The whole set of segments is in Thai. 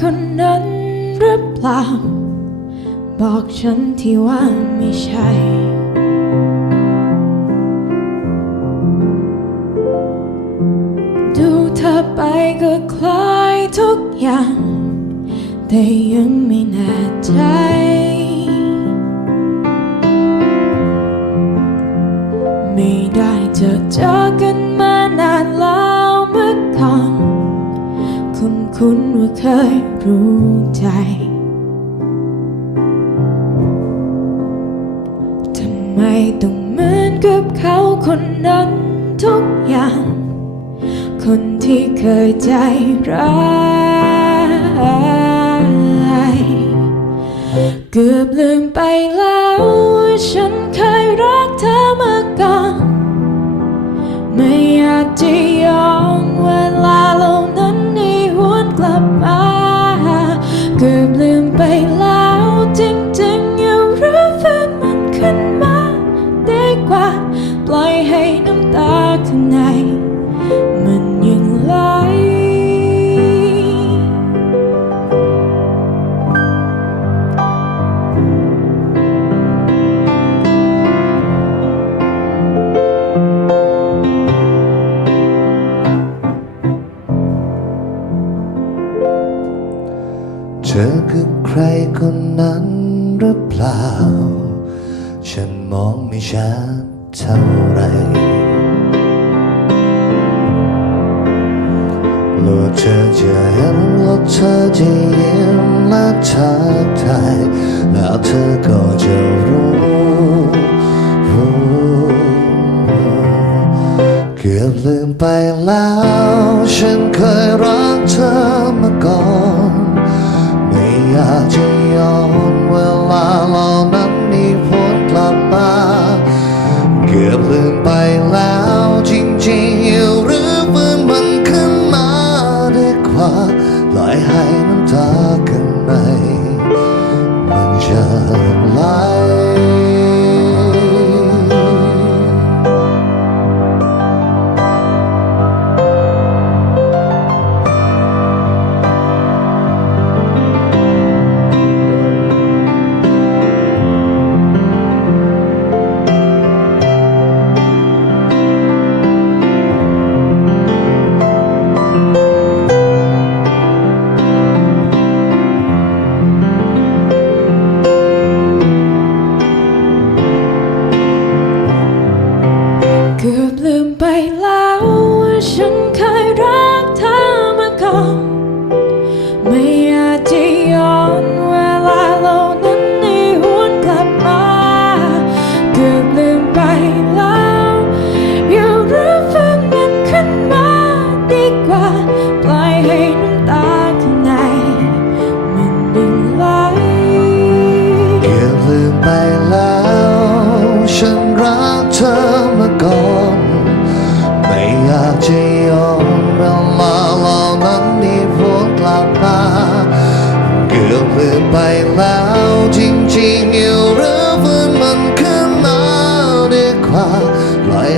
คนนั้นหรือเปล่า บอกฉันที่ว่าไม่ใช่ ดูเธอไปก็คล้ายทุกอย่าง แต่ยังไม่แน่ใจ ไม่ได้เจอเจอกันมาน คุ้นคุ้นๆว่าเคยรู้ใจ ทำไมต้องเหมือนกับเขาคนนั้นทุกอย่าง คนที่เคยใจร้ายเกือบลืมไปแล้วว่าฉันเคยรักเธอมาก่อนไม่อากจะย้ ปล่อยให้น้ำตาข้างใน มันยังไหลเธอคือใครคนนั้นหรือเปล่า ฉันมองไม่ชัด เท่าไรกลัวเธอจะเห็นว่าเธอจะยิ้มและทักทายแล้วเธอก็จะรู้รู้เกือบลืมไปแล้ว ฉันเคยรักเธอมาก่อน ไม่อยากจะยอน เกือบลืมไปแล้ว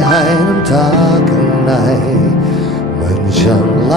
ให้น้ำตาข้างในมันจะไหล